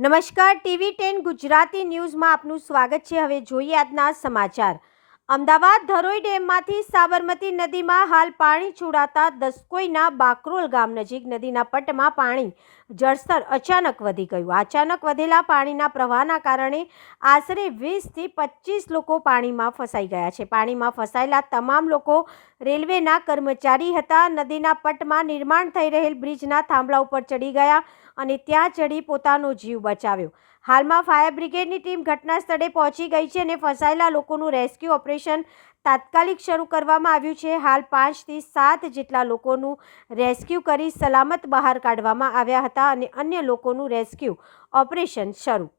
નમસ્કાર, TV10 ગુજરાતી ન્યૂઝમાં આપનું સ્વાગત છે। હવે જોઈએ આજના સમાચાર। અમદાવાદ ધરોઈ ડેમમાંથી સાબરમતી નદીમાં હાલ પાણી છોડાતા દસકોઈના બાકરોલ ગામ નજીક નદીના પટમાં પાણી જળસ્તર અચાનક વધી ગયું। અચાનક વધેલા પાણીના પ્રવાહના કારણે આશરે 20થી 25 લોકો પાણીમાં ફસાઈ ગયા છે। પાણીમાં ફસાયેલા તમામ લોકો રેલવેના કર્મચારી હતા। નદીના પટમાં નિર્માણ થઈ રહેલ બ્રિજના થાંભલા ઉપર ચડી ગયા અને ત્યાં ચડી પોતાનો જીવ બચાવ્યો। હાલમાં ફાયર બ્રિગેડની ટીમ ઘટના સ્થળે પહોંચી ગઈ છે અને ફસાયેલા લોકોનું રેસ્ક્યુ ઓપરેશન તાત્કાલિક શરૂ કરવામાં આવ્યું છે। હાલ 5 થી 7 જેટલા લોકોનું રેસ્ક્યુ કરી સલામત બહાર કાઢવામાં આવ્યા હતા અને અન્ય લોકોનું રેસ્ક્યુ ઓપરેશન શરૂ